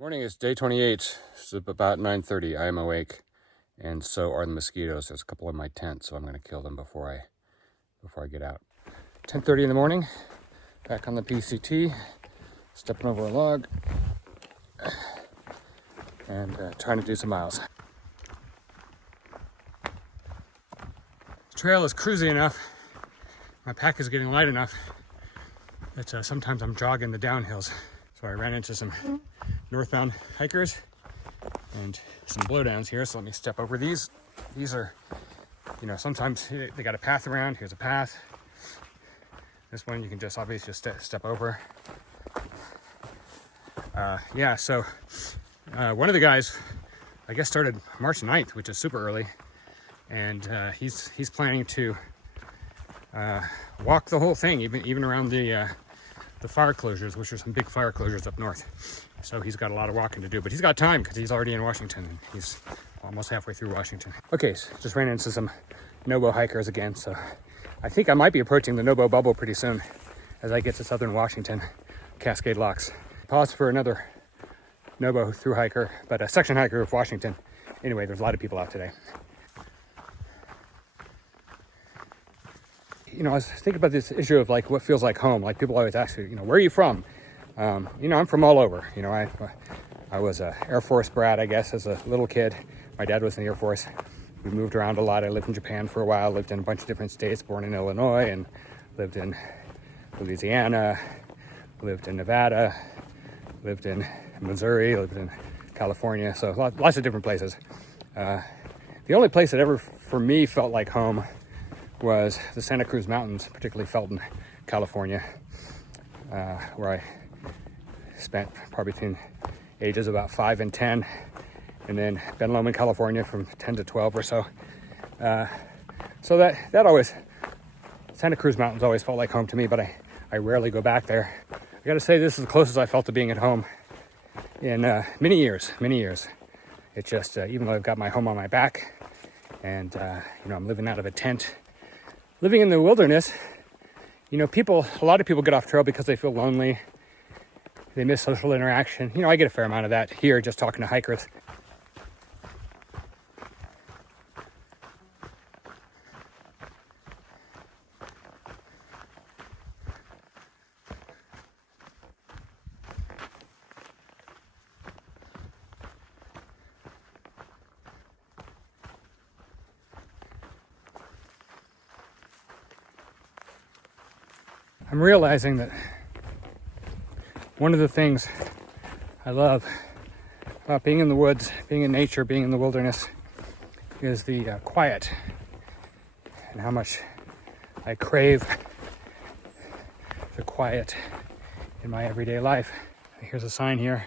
Morning is day 28. It's about 9:30. I am awake, and so are the mosquitoes. There's a couple in my tent, so I'm going to kill them before I get out. 10:30 in the morning. Back on the PCT, stepping over a log, and trying to do some miles. The trail is cruisy enough. My pack is getting light enough that sometimes I'm jogging the downhills. So I ran into some northbound hikers and some blowdowns here, so let me step over these. These are, sometimes they got a path around. Here's a path. This one you can just obviously just step over. So one of the guys, I guess, started March 9th, which is super early, and he's planning to walk the whole thing, even around the fire closures, which are some big fire closures up north. So he's got a lot of walking to do, but he's got time because he's already in Washington, and he's almost halfway through Washington. Okay, so just ran into some NOBO hikers again, so I think I might be approaching the NOBO bubble pretty soon as I get to southern Washington, Cascade Locks. Pause for another NOBO through hiker, but a section hiker of Washington. Anyway, there's a lot of people out today. I was thinking about this issue of like what feels like home. Like people always ask you, where are you from? I'm from all over. I was a Air Force brat, I guess, as a little kid. My dad was in the Air Force. We moved around a lot. I lived in Japan for a while, lived in a bunch of different states, born in Illinois, and lived in Louisiana, lived in Nevada, lived in Missouri, lived in California, so lots of different places. The only place that ever, for me, felt like home was the Santa Cruz Mountains, particularly Felton, California, where I spent probably between ages about 5 and 10, and then Ben Lomond, California from 10 to 12 or so. So that always, Santa Cruz Mountains always felt like home to me, but I rarely go back there. I gotta say, this is the closest I felt to being at home in many years. It's just, even though I've got my home on my back, and I'm living out of a tent, living in the wilderness, a lot of people get off trail because they feel lonely. They miss social interaction. I get a fair amount of that here just talking to hikers. I'm realizing that one of the things I love about being in the woods, being in nature, being in the wilderness is the quiet, and how much I crave the quiet in my everyday life. Here's a sign here,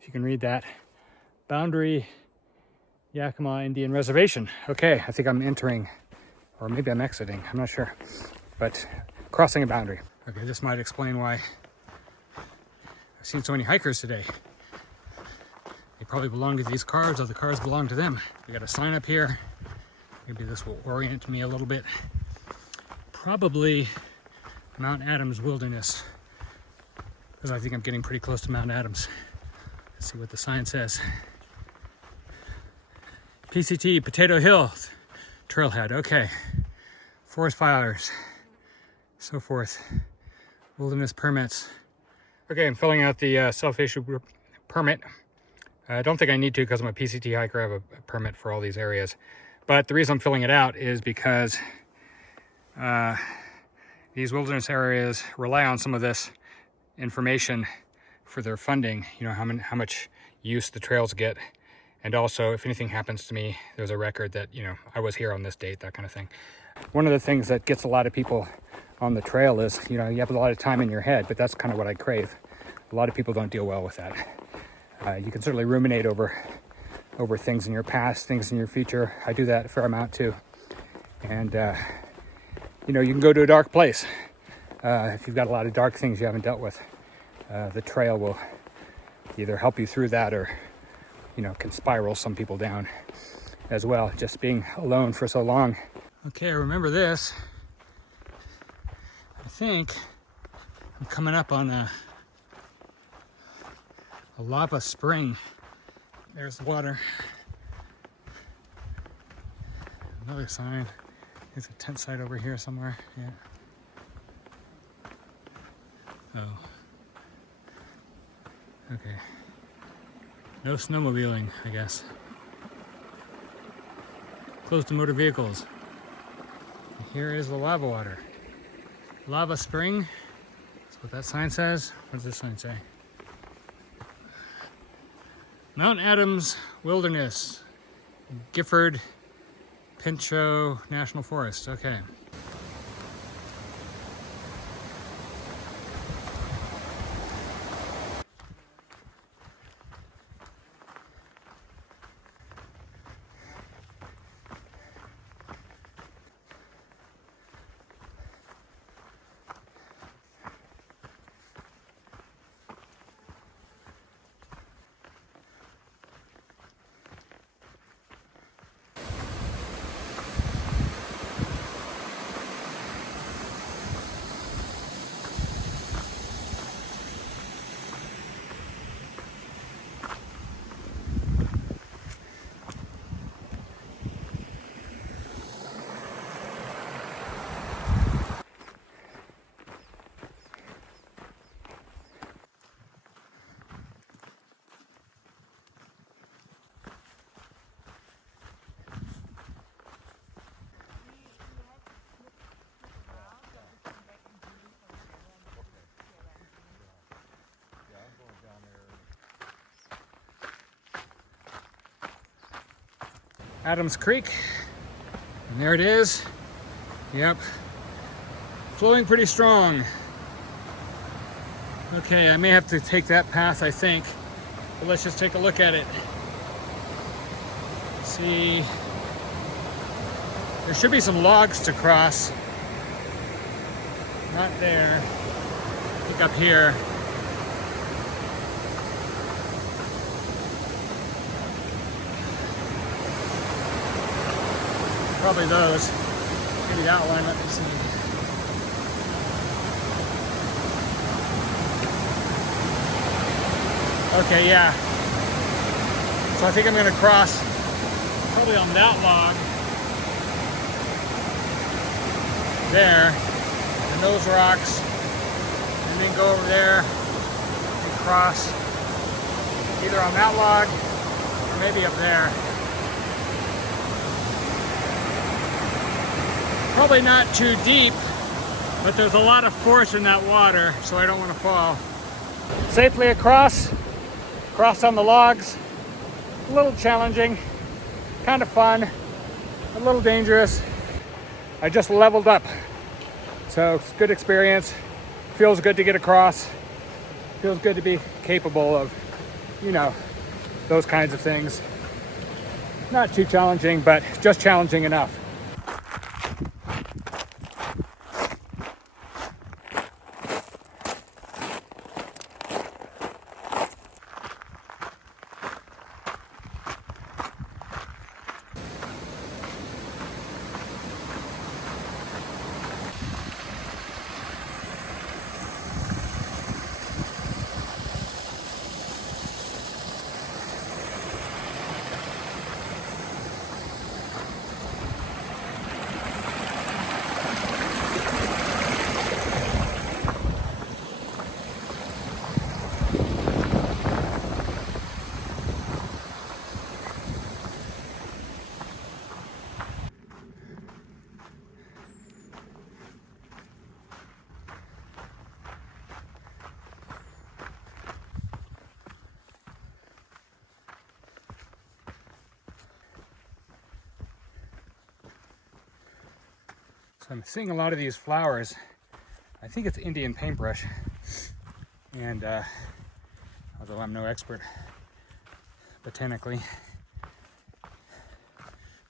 if you can read that. Boundary Yakima Indian Reservation. Okay, I think I'm entering, or maybe I'm exiting, I'm not sure, but crossing a boundary. Okay, this might explain why I've seen so many hikers today. They probably belong to these cars, or the cars belong to them. We got a sign up here. Maybe this will orient me a little bit. Probably Mount Adams Wilderness, because I think I'm getting pretty close to Mount Adams. Let's see what the sign says. PCT, Potato Hill Trailhead. Okay. Forest fires, so forth. Wilderness permits. Okay, I'm filling out the self-issue permit. I don't think I need to because I'm a PCT hiker. I have a permit for all these areas. But the reason I'm filling it out is because these wilderness areas rely on some of this information for their funding. How much use the trails get. And also, if anything happens to me, there's a record that, I was here on this date, that kind of thing. One of the things that gets a lot of people on the trail is, you have a lot of time in your head, but that's kind of what I crave. A lot of people don't deal well with that. You can certainly ruminate over things in your past, things in your future. I do that a fair amount too. And, you can go to a dark place. If you've got a lot of dark things you haven't dealt with, the trail will either help you through that or, can spiral some people down as well, just being alone for so long. Okay, I remember this. I think I'm coming up on a a lava spring. There's the water. Another sign. There's a tent site over here somewhere. Yeah. Oh. Okay. No snowmobiling, I guess. Closed to motor vehicles. Here is the lava water. Lava spring. That's what that sign says. What does this sign say? Mount Adams Wilderness. Gifford Pinchot National Forest. Okay. Adams Creek, and there it is. Yep, flowing pretty strong. Okay, I may have to take that path, I think, but let's just take a look at it. See, there should be some logs to cross. Not there. I think up here. Probably those. Maybe that one. Let me see. Okay, yeah. So I think I'm going to cross probably on that log there, and those rocks, and then go over there and cross either on that log or maybe up there. Probably not too deep, but there's a lot of force in that water, so I don't want to fall. Safely across on the logs. A little challenging, kind of fun, a little dangerous. I just leveled up, so it's a good experience. Feels good to get across. Feels good to be capable of, you know, those kinds of things. Not too challenging, but just challenging enough. I'm seeing a lot of these flowers. I think it's Indian paintbrush. And although I'm no expert botanically,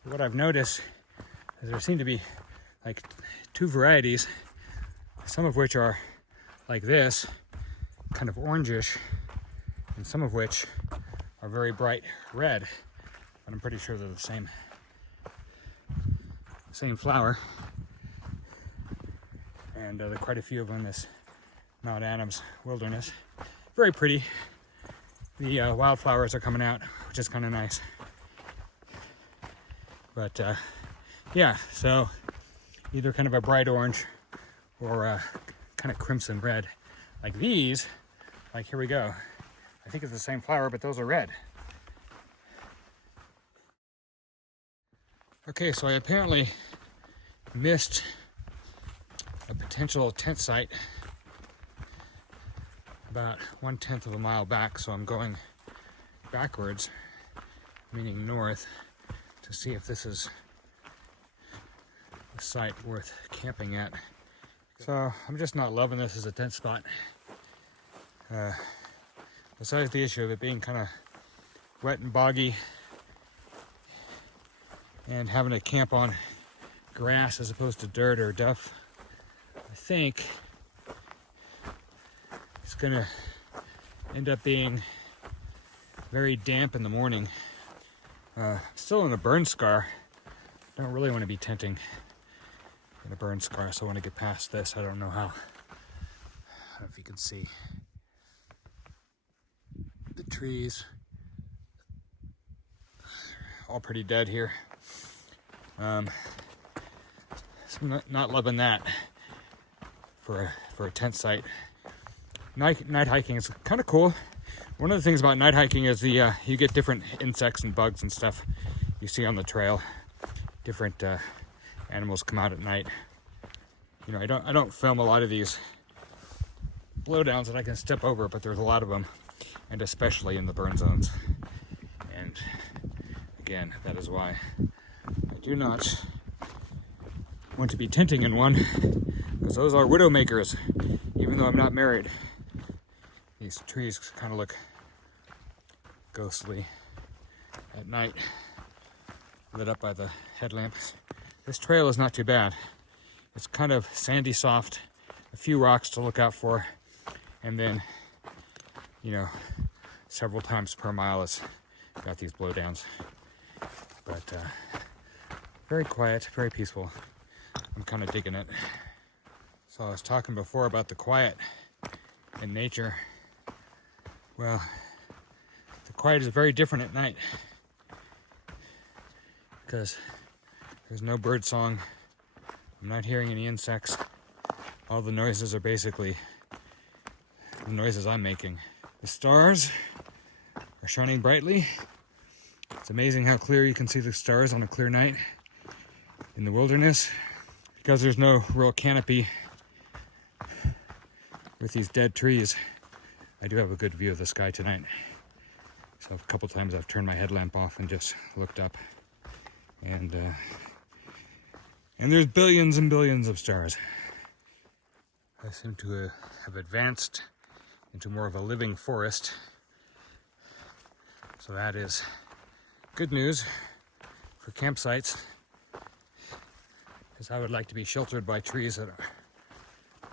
what I've noticed is there seem to be like two varieties, some of which are like this, kind of orangish, and some of which are very bright red, but I'm pretty sure they're the same flower. And there are quite a few of them in this Mount Adams Wilderness. Very pretty. the wildflowers are coming out, which is kind of nice. But yeah, so either kind of a bright orange or kind of crimson red. Like these, like here we go. I think it's the same flower, but those are red. Okay, so I apparently missed a potential tent site about 1/10 of a mile back, so I'm going backwards, meaning north, to see if this is a site worth camping at. So I'm just not loving this as a tent spot. Besides the issue of it being kind of wet and boggy and having to camp on grass as opposed to dirt or duff, I think it's gonna end up being very damp in the morning. Still in a burn scar. Don't really want to be tenting in a burn scar, so I want to get past this. I don't know how. I don't know if you can see the trees. All pretty dead here. So I'm not loving that for a tent site. Night hiking is kind of cool. One of the things about night hiking is you get different insects and bugs and stuff you see on the trail. Different animals come out at night. You know, I don't film a lot of these blowdowns that I can step over, but there's a lot of them, and especially in the burn zones. And again, that is why I do not want to be tenting in one, because those are widow makers, even though I'm not married. These trees kind of look ghostly at night, lit up by the headlamps. This trail is not too bad. It's kind of sandy soft, a few rocks to look out for, and then, you know, several times per mile it's got these blowdowns. But very quiet, very peaceful. I'm kind of digging it. So I was talking before about the quiet in nature. Well, the quiet is very different at night because there's no bird song. I'm not hearing any insects. All the noises are basically the noises I'm making. The stars are shining brightly. It's amazing how clear you can see the stars on a clear night in the wilderness. Because there's no real canopy with these dead trees, I do have a good view of the sky tonight. So a couple times I've turned my headlamp off and just looked up. And there's billions and billions of stars. I seem to have advanced into more of a living forest. So that is good news for campsites, because I would like to be sheltered by trees that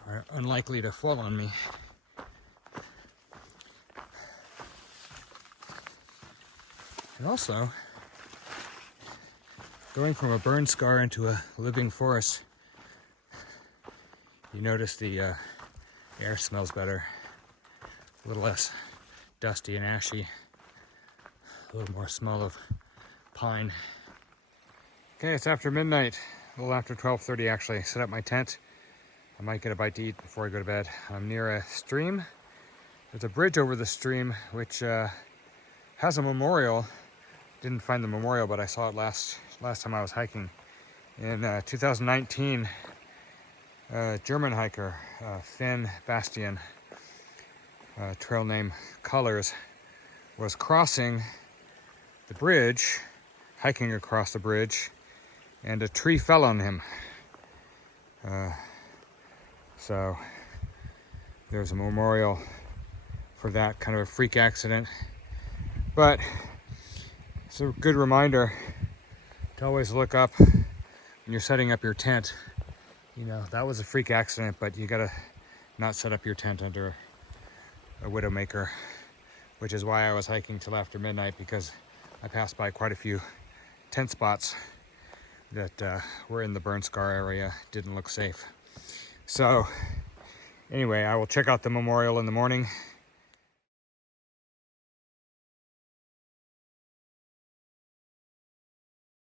are unlikely to fall on me. And also, going from a burn scar into a living forest, you notice the air smells better, a little less dusty and ashy, a little more smell of pine. Okay, it's after midnight, a little after 12:30 actually. Set up my tent. I might get a bite to eat before I go to bed. I'm near a stream. There's a bridge over the stream which has a memorial. Didn't find the memorial, but I saw it last time I was hiking. In 2019, a German hiker, Finn Bastian, trail name Colors, was crossing the bridge, hiking across the bridge, and a tree fell on him. So there's a memorial for that kind of a freak accident. But it's a good reminder to always look up when you're setting up your tent. You know, that was a freak accident, but you gotta not set up your tent under a widowmaker, which is why I was hiking till after midnight, because I passed by quite a few tent spots that were in the burn scar area, didn't look safe. So anyway, I will check out the memorial in the morning